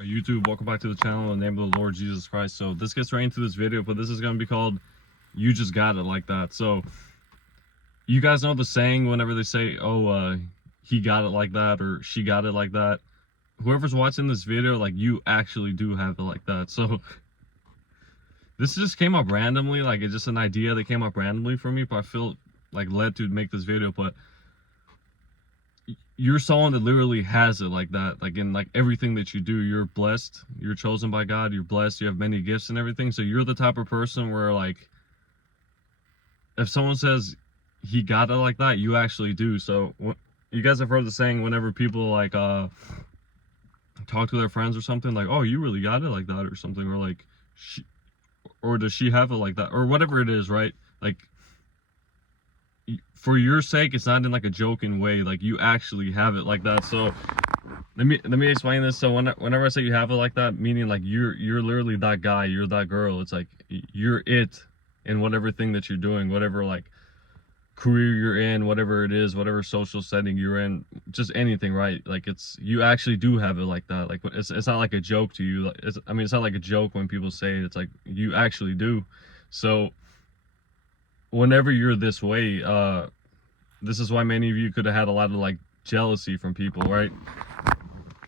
YouTube, welcome back to the channel in the name of the Lord Jesus Christ. So this gets right into this video, but this is going to be called You Just Got It Like That. So you guys know the saying whenever they say, oh, he got it like that or she got it like that. Whoever's watching this video, like, you actually do have it like that. So this just came up randomly, like it's just an idea that came up randomly for me, but I feel like led to make this video. But you're someone that literally has it like that, like in like everything that you do. You're blessed, you're chosen by God, you're blessed, you have many gifts and everything. So you're the type of person where, like, if someone says he got it like that, you actually do. So you guys have heard the saying, whenever people like talk to their friends or something, like, oh, you really got it like that or something, or like, or does she have it like that, or whatever it is, right? Like, for your sake, it's not in like a joking way, like you actually have it like that. So let me explain this. So whenever I say you have it like that, meaning like you're literally that guy, you're that girl. It's like you're it in whatever thing that you're doing, whatever like career you're in, whatever it is, whatever social setting you're in, just anything, right? Like, it's, you actually do have it like that. Like, it's not like a joke to you. Like, I mean, it's not like a joke when people say it. It's like you actually do. So whenever you're this way, this is why many of you could have had a lot of like jealousy from people, right?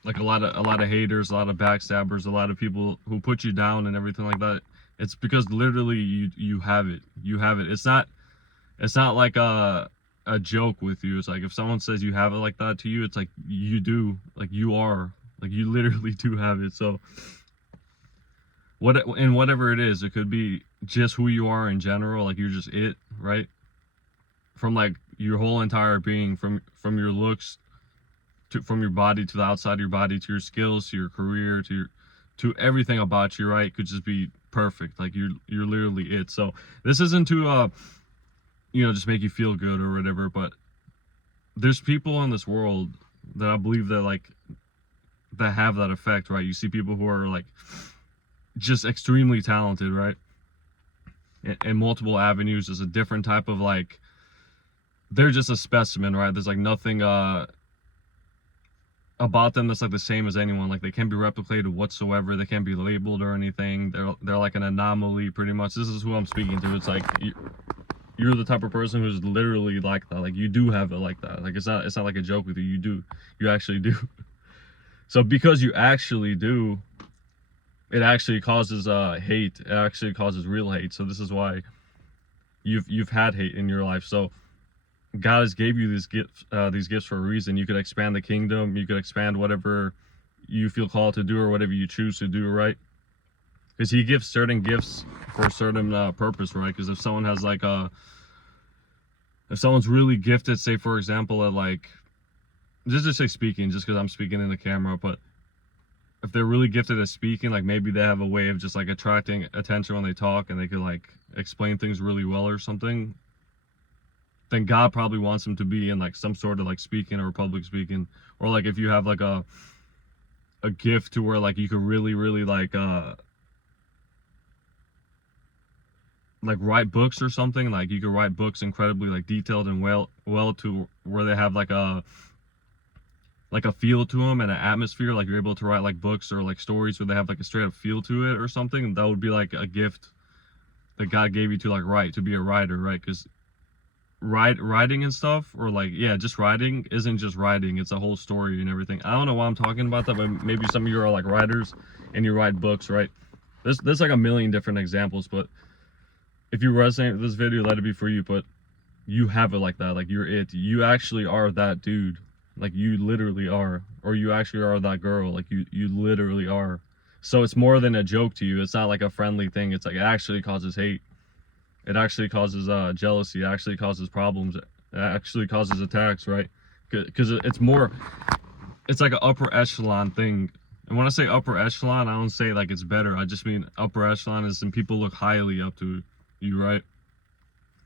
Like a lot of haters, a lot of backstabbers, a lot of people who put you down and everything like that. It's because literally you have it. You have it. It's not like a joke with you. It's like if someone says you have it like that to you, it's like you do. Like, you are, like, you literally do have it. So whatever it is, it could be just who you are in general, like you're just it, right? From like your whole entire being, from your looks to, from your body to the outside of your body, to your skills, to your career, to everything about you, right? Could just be perfect. Like you're literally it. So this isn't to just make you feel good or whatever, but there's people in this world that I believe that, like, that have that effect, right? You see people who are like just extremely talented, right? In multiple avenues. There's a different type of, like, they're just a specimen, right? There's like nothing about them that's like the same as anyone. Like, they can't be replicated whatsoever. They can't be labeled or anything. They're like an anomaly, pretty much. This is who I'm speaking to. It's like you're the type of person who's literally like that. Like, you do have it like that. Like, it's not like a joke with you. You actually do. So because you actually do, it actually causes hate. It actually causes real hate. So this is why you've had hate in your life. So God has gave you these gifts for a reason. You could expand the kingdom. You could expand whatever you feel called to do or whatever you choose to do, right? Because he gives certain gifts for a certain purpose, right? Because if someone has like if someone's really gifted, say for example at like, just say speaking, just because I'm speaking in the camera, but if they're really gifted at speaking, like maybe they have a way of just like attracting attention when they talk, and they could like explain things really well or something, then God probably wants them to be in like some sort of like speaking or public speaking. Or like if you have like a gift to where like you could really like write books or something, like you could write books incredibly like detailed and well to where they have like a feel to them and an atmosphere. Like, you're able to write like books or like stories where they have like a straight up feel to it or something. That would be like a gift that God gave you to like write, to be a writer, right? Because writing and stuff, or like, yeah, just writing isn't just writing, it's a whole story and everything. I don't know why I'm talking about that, but maybe some of you are like writers and you write books, right? There's like a million different examples, but if you resonate with this video, let it be for you. But you have it like that. Like, you're it. You actually are that dude. Like, you literally are. Or you actually are that girl. Like, you literally are. So it's more than a joke to you. It's not like a friendly thing. It's like, it actually causes hate. It actually causes jealousy. It actually causes problems. It actually causes attacks, right? Because it's like an upper echelon thing. And when I say upper echelon, I don't say like it's better. I just mean upper echelon is when people look highly up to you, right?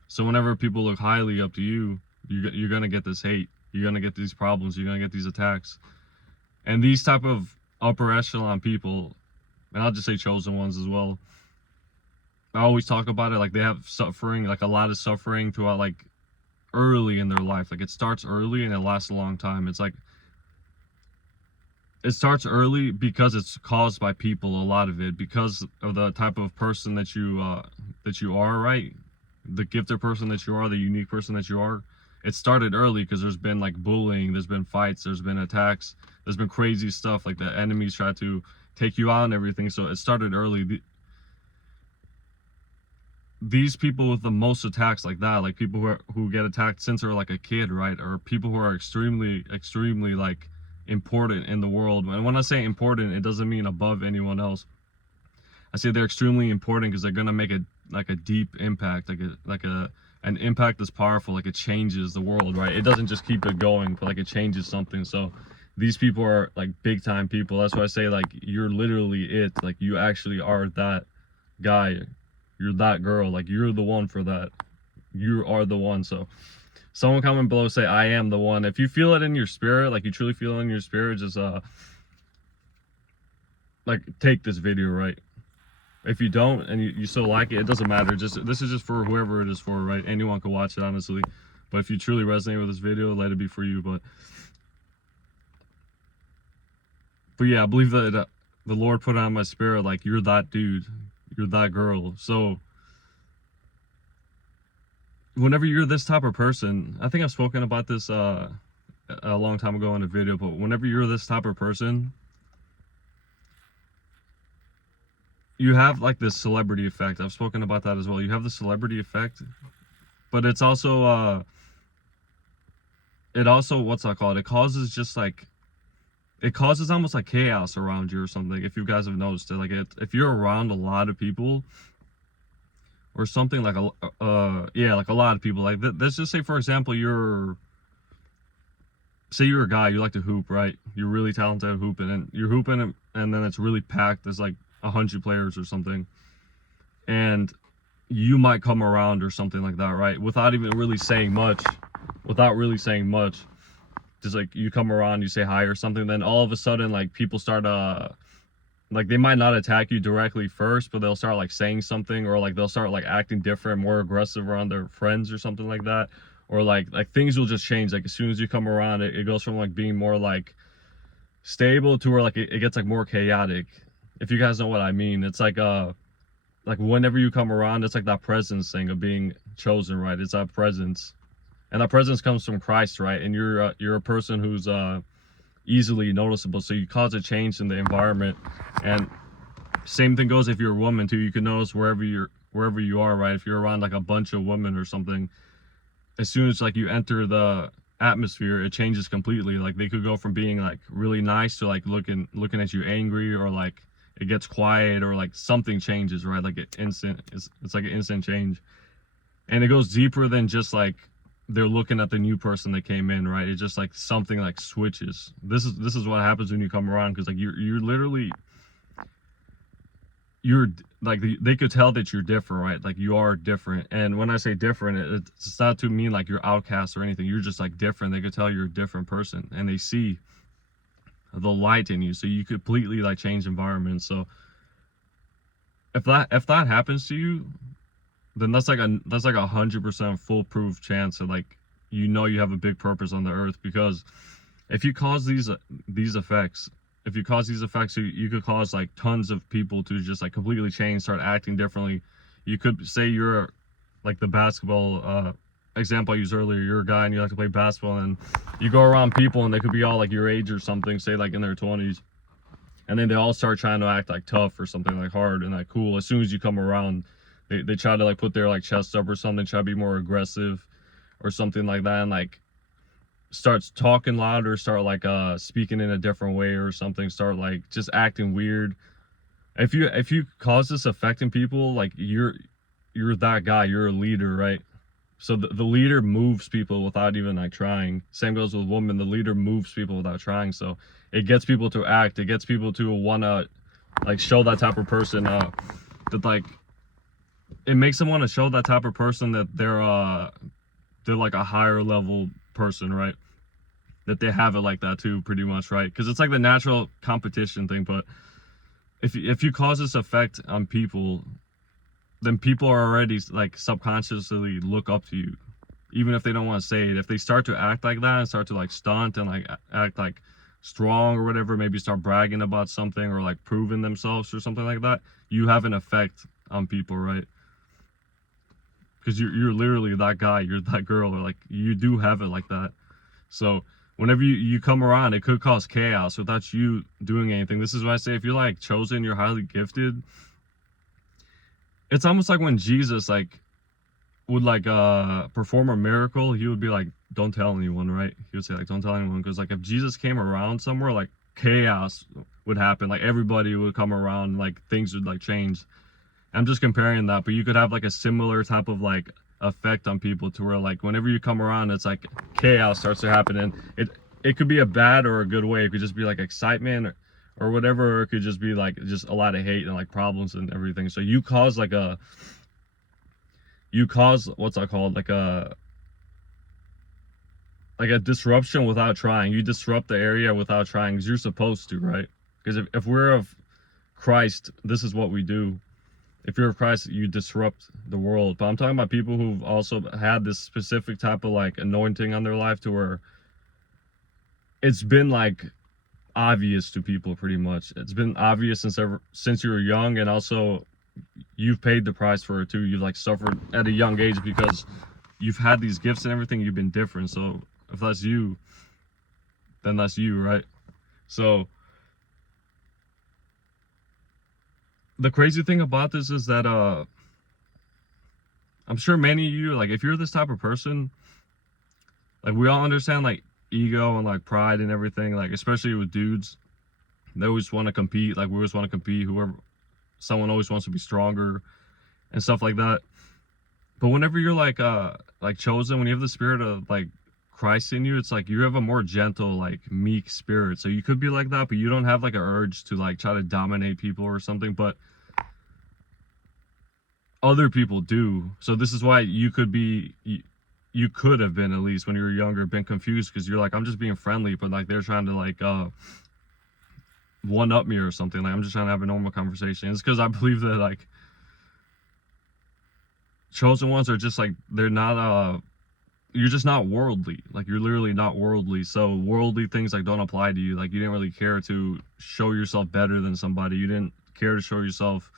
So whenever people look highly up to you, you're gonna get this hate. You're gonna get these problems. You're gonna get these attacks. And these type of upper echelon people, and I'll just say chosen ones as well, I always talk about it, like they have suffering, like a lot of suffering throughout, like early in their life. Like, it starts early and it lasts a long time. It's like it starts early because it's caused by people, a lot of it, because of the type of person that you are, right? The gifted person that you are, the unique person that you are. It started early because there's been like bullying, there's been fights, there's been attacks, there's been crazy stuff, like the enemies try to take you out and everything. So it started early. These people with the most attacks like that, like people who get attacked since they're like a kid, right? Or people who are extremely like important in the world. And when I say important, it doesn't mean above anyone else. I say they're extremely important because they're gonna make a deep impact, like an impact that's powerful, like it changes the world, right? It doesn't just keep it going, but like it changes something. So these people are like big time people. That's why I say like you're literally it. Like you actually are that guy. You're that girl. Like you're the one for that. You are the one. So someone comment below, say I am the one. If you feel it in your spirit, like you truly feel it in your spirit, just like take this video, right? If you don't and you still like it, it doesn't matter. Just this is just for whoever it is for, right? Anyone can watch it, honestly. But if you truly resonate with this video, let it be for you. But yeah, I believe that the Lord put on my spirit, like you're that dude, you're that girl. So whenever you're this type of person, I think I've spoken about this a long time ago in a video, but whenever you're this type of person, you have like this celebrity effect. I've spoken about that as well. You have the celebrity effect, but it's also what's that called? It causes just like, it causes almost like chaos around you or something. If you guys have noticed it, like if you're around a lot of people or something, like yeah, like a lot of people, like let's just say, for example, say you're a guy, you like to hoop, right? You're really talented at hooping, and you're hooping, and then it's really packed. There's like 100 players or something, and you might come around or something like that, right? Without even really saying much, just like you come around, you say hi or something, then all of a sudden like people start like they might not attack you directly first, but they'll start like saying something, or like they'll start like acting different, more aggressive around their friends or something like that. Or like things will just change. Like as soon as you come around, it goes from like being more like stable to where like it gets like more chaotic. If you guys know what I mean. It's like whenever you come around, it's like that presence thing of being chosen, right? It's that presence, and that presence comes from Christ, right? And you're a person who's easily noticeable, so you cause a change in the environment. And same thing goes if you're a woman too. You can notice wherever you are, right? If you're around like a bunch of women or something, as soon as like you enter the atmosphere, it changes completely. Like they could go from being like really nice to like looking at you angry, or like it gets quiet, or like something changes, right? Like it's like an instant change. And it goes deeper than just like they're looking at the new person that came in, right? It's just like something like switches. This is what happens when you come around, because like you're literally, you're like, they could tell that you're different, right? Like you are different. And when I say different, it's not to mean like you're outcast or anything. You're just like different. They could tell you're a different person, and they see the light in you, so you completely like change environments. So if that happens to you, then that's like a 100% foolproof chance that like you have a big purpose on the earth. Because if you cause these effects, you could cause like tons of people to just like completely change, start acting differently. You could say you're like the basketball example I used earlier. You're a guy and you like to play basketball, and you go around people and they could be all like your age or something, say like in their 20s, and then they all start trying to act like tough or something, like hard and like cool. As soon as you come around, they try to like put their like chest up or something, try to be more aggressive or something like that, and like starts talking louder, start like speaking in a different way or something, start like just acting weird. If you cause this effect in people, like you're that guy, you're a leader, right? So the leader moves people without even like trying. Same goes with women. The leader moves people without trying. So it gets people to act. It gets people to want to like show that type of person that like, it makes them want to show that type of person that they're like a higher level person, right? That they have it like that too, pretty much, right? Because it's like the natural competition thing. But if you cause this effect on people, then people are already like subconsciously look up to you, even if they don't want to say it. If they start to act like that and start to like stunt and like act like strong or whatever, maybe start bragging about something or like proving themselves or something like that, you have an effect on people, right? Because you're literally that guy, you're that girl, or like you do have it like that. So whenever you come around, it could cause chaos without you doing anything. This is why I say if you're like chosen, you're highly gifted. It's almost like when Jesus like would like perform a miracle, he would be like, don't tell anyone, right? He would say like, don't tell anyone, because like if Jesus came around somewhere, like chaos would happen, like everybody would come around, like things would like change. I'm just comparing that, but you could have like a similar type of like effect on people to where like whenever you come around, it's like chaos starts to happen, and it could be a bad or a good way. It could just be like excitement or whatever, or it could just be like just a lot of hate and like problems and everything. So you cause what's that called, like a disruption without trying. You disrupt the area without trying, because you're supposed to, right? Because if we're of Christ, this is what we do. If you're of Christ, you disrupt the world. But I'm talking about people who've also had this specific type of like anointing on their life to where it's been like obvious to people pretty much. It's been obvious since you were young, and also you've paid the price for it too. You've like suffered at a young age because you've had these gifts and everything. You've been different. So if that's you, then that's you, right? So the crazy thing about this is that I'm sure many of you, like if you're this type of person, like we all understand like ego and like pride and everything, like especially with dudes, they always want to compete. Like we always want to compete. Someone always wants to be stronger and stuff like that. But whenever you're like chosen, when you have the spirit of like Christ in you, it's like you have a more gentle, like meek spirit. So you could be like that, but you don't have like an urge to like try to dominate people or something. But other people do. So this is why you could have been, at least when you were younger, been confused, because you're like, I'm just being friendly, but like they're trying to like one up me or something. Like I'm just trying to have a normal conversation. It's because I believe that like chosen ones are just like, they're not you're just not worldly. Like you're literally not worldly. So worldly things like don't apply to you. Like you didn't really care to show yourself better than somebody. You didn't care to show yourself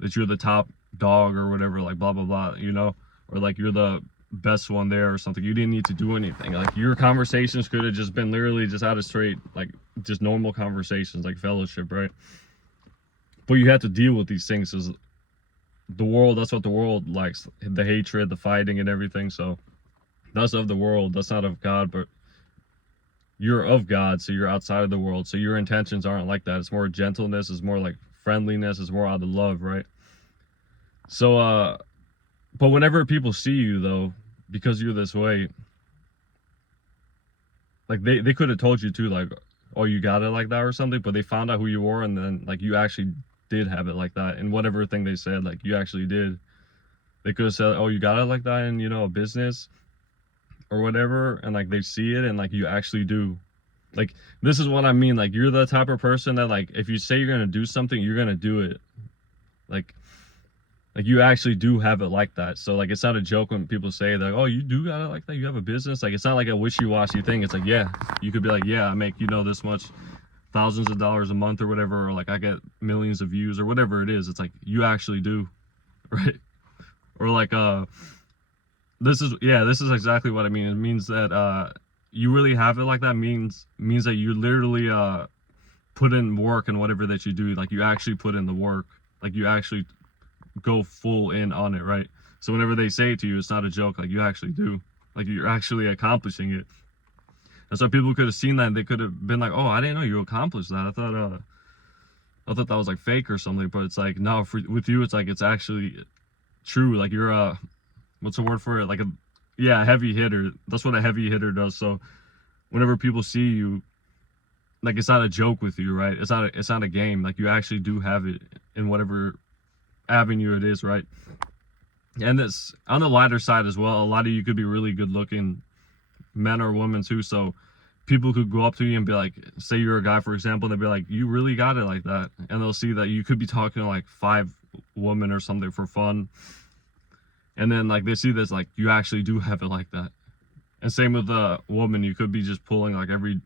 that you're the top dog or whatever, like blah blah blah, you know, or like you're the best one there or something. You didn't need to do anything. Like your conversations could have just been literally just out of straight, like just normal conversations, like fellowship, right? But you had to deal with these things as the world. That's what the world likes, the hatred, the fighting and everything. So that's of the world, that's not of God. But you're of God, so you're outside of the world, so your intentions aren't like that. It's more gentleness, it's more like friendliness, it's more out of love, right? So but whenever people see you though, because you're this way, like they could have told you too, like, oh, you got it like that or something, but they found out who you were, and then like you actually did have it like that. And whatever thing they said, like you actually did. They could have said, oh, you got it like that in, you know, a business or whatever, and like they see it and like you actually do. Like this is what I mean. Like you're the type of person that like if you say you're gonna do something, you're gonna do it. Like you actually do have it like that. So like it's not a joke when people say that, oh, you do got it like that, you have a business. Like it's not like a wishy-washy thing. It's like, yeah, you could be like, yeah, I make, you know, this much, thousands of dollars a month or whatever, or like I get millions of views or whatever it is. It's like you actually do, right? Or like this is exactly what I mean. It means that you really have it like that. Means that you literally put in work and whatever that you do. Like you actually put in the work. Like you actually go full in on it, right? So whenever they say it to you, it's not a joke. Like you actually do. Like you're actually accomplishing it. And so people could have seen that and they could have been like, oh, I didn't know you accomplished that. I thought that was like fake or something. But it's like, no, with you, it's like it's actually true. Like you're what's the word for it? Like a heavy hitter. That's what a heavy hitter does. So whenever people see you, like it's not a joke with you, right? It's not a game. Like you actually do have it in whatever avenue it is, right? And it's on the lighter side as well. A lot of you could be really good looking, men or women too. So people could go up to you and be like, say you're a guy, for example, they'd be like, you really got it like that. And they'll see that you could be talking to like 5 women or something for fun. And then like they see this, like you actually do have it like that. And same with a woman, you could be just pulling like every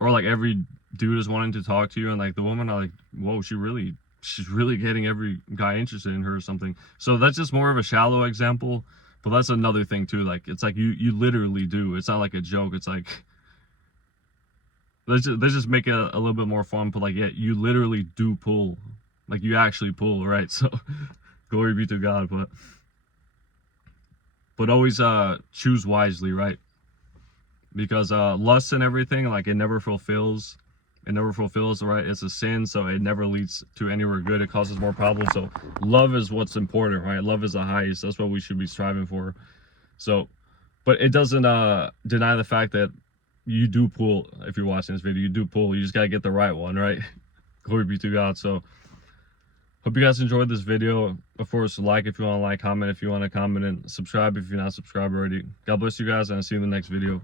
or like every dude is wanting to talk to you, and like the woman are like, whoa, she's really getting every guy interested in her or something. So that's just more of a shallow example, but that's another thing too. Like it's like you literally do. It's not like a joke. It's like let's just make it a little bit more fun. But like, yeah, you literally do pull. Like you actually pull, right? So glory be to God. But always choose wisely, right? Because lust and everything, like it never fulfills. It never fulfills, right? It's a sin, so it never leads to anywhere good. It causes more problems. So love is what's important, right? Love is the highest. That's what we should be striving for. So, but it doesn't deny the fact that you do pull. If you're watching this video, you do pull. You just gotta get the right one, right? Glory be to God. So hope you guys enjoyed this video. Of course, like if you want to like, comment if you want to comment, and subscribe if you're not subscribed already. God bless you guys, and I'll see you in the next video.